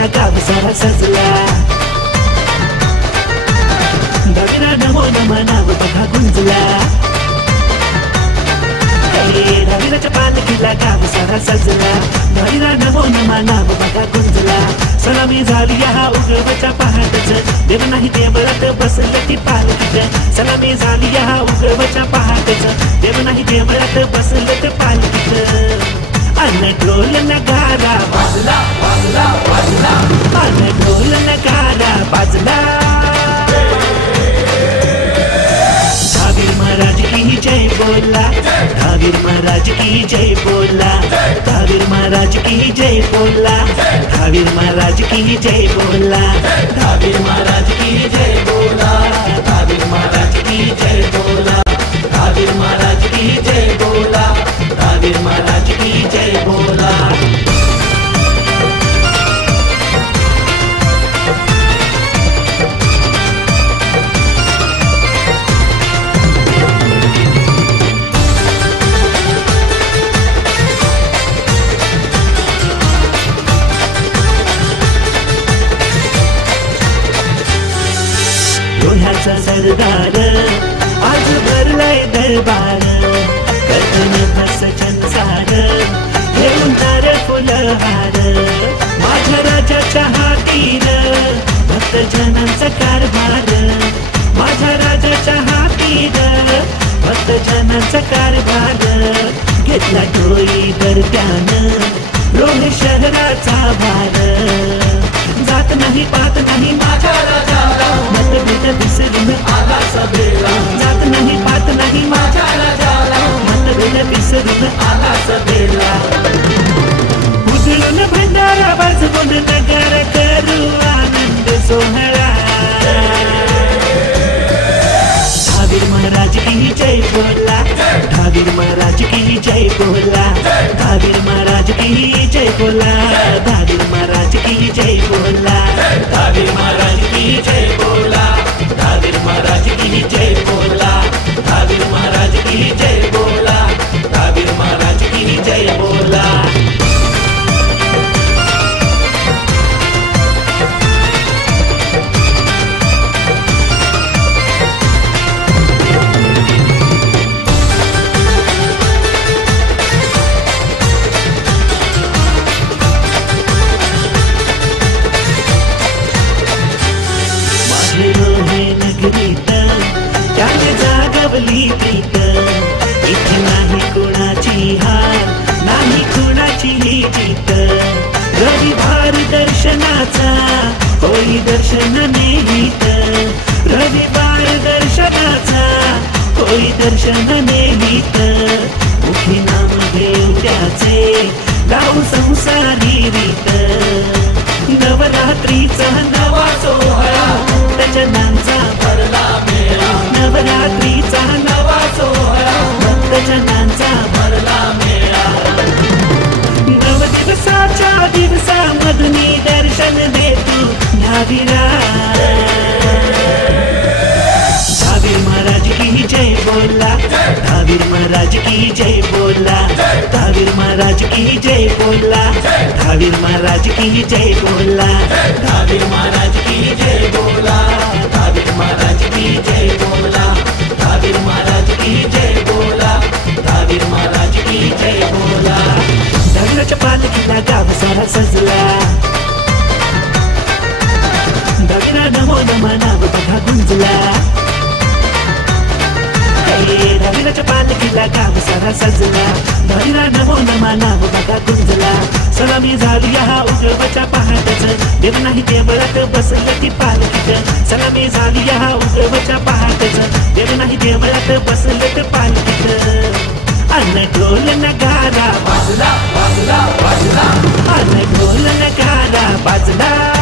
केला गाव सारा सजला. दहावीला नमो नमा नाव बघा गुंजला. दहावीच्या पालखीला गाव सारा सजला. दहावीला नमो नमा नाव बघा गुंजला. सलामी झाली हा उगवच्या पहाटच, देव नाही देवळात बसलं ती पालखीच. सलामी झाली हा उगवच्या पहाटच, देव नाही देवळात बसलं ते पालखीच. अन ढोल नगारा वाजला वाजला वाजला, अन ढोल नगारा वाजला. दहावीर महाराज की जय बोला, दहावीर महाराज की जय बोला, दहावीर महाराज की जय बोला, दहावीर महाराज की जय बोला, दहावीर महाराज की जय बोला, दहावीर महाराज की जय बोला, दहावीर महाराज की जय बोला, दहावीर महाराज की जय बोला. लोह्याचा सरदार आज भरलाय दरबार, कर्तन बस संसार घेऊन तार फुलहार. माझ्या राजाच्या हातीर भक्त जनांचा कारभार, माझ्या राजाच्या हातीर भक्त जनांचा कारभार. घेतला डोई दरम्यान लोहे शहराचा भार. जात नाही पात नाही माझ्या राजाला, मतभेद विसरून आला सभेला. जात नाही पात नाही माझ्या राजाला, मतभेद विसरून आला सभेला. उधळून भंडारा वाजवून नगार करू आनंद सोहळा. दहावीर महाराज की जय बोला, दहावीर महाराज की जय बोला, दहावीर महाराज की जय बोला, दहावीर महाराज की जय बोला, दहावीर महाराज की जय बोला, दहावीर महाराज की जय बोला, दहावीर महाराज की जय बोला, दहावीर महाराज की जय बोला. त्याने जागवली प्रीत, इथे नाही कुणाची हार, नाही कुणाची ही जीत. रविवार दर्शनाचा होळी दर्शनाने हित, रविवार दर्शनाचा होळी दर्शनाने हित. मुखी नाम घेऊ त्याचे लावू संसारी रीत. नवरात्रीचा नवा सोहळा भक्तजनांचा भरला मेळा. नवरात्रीचा नवा सोहळा भक्तजनांचा भरला मेळा. नव दिवसाच्या दिवसामधुनी दर्शन देतो न्हावीरा. दहावीर महाराज की जय बोला, दहावीर महाराज की जय बोला, दहावीर महाराज की जय बोला, दहावीर महाराज की जय बोला, दहावीर महाराज की जय बोला, दहावीर महाराज की जय बोला, दहावीर महाराज की जय बोला, दहावीर महाराज की जय बोला. दहावीच्या पालखीला गाव सारा सजला. दहावीला नमो नमा नाव बघा गुंजला. दहावीच्या पालखीला गाव सारा सजला. दहावीला नमो नमा नाव बघा गुंजला. सलामी झाली हा उगवच्या पहाटच, देव नाही देवळात बसलं ती पालखीच. सलामी झाली हा उगवच्या पहाटच, देव नाही देवळात बसलं ते पालखीच. अन ढोल नगारा वाजला वाजला वाजला, अन ढोल नगारा वाजला.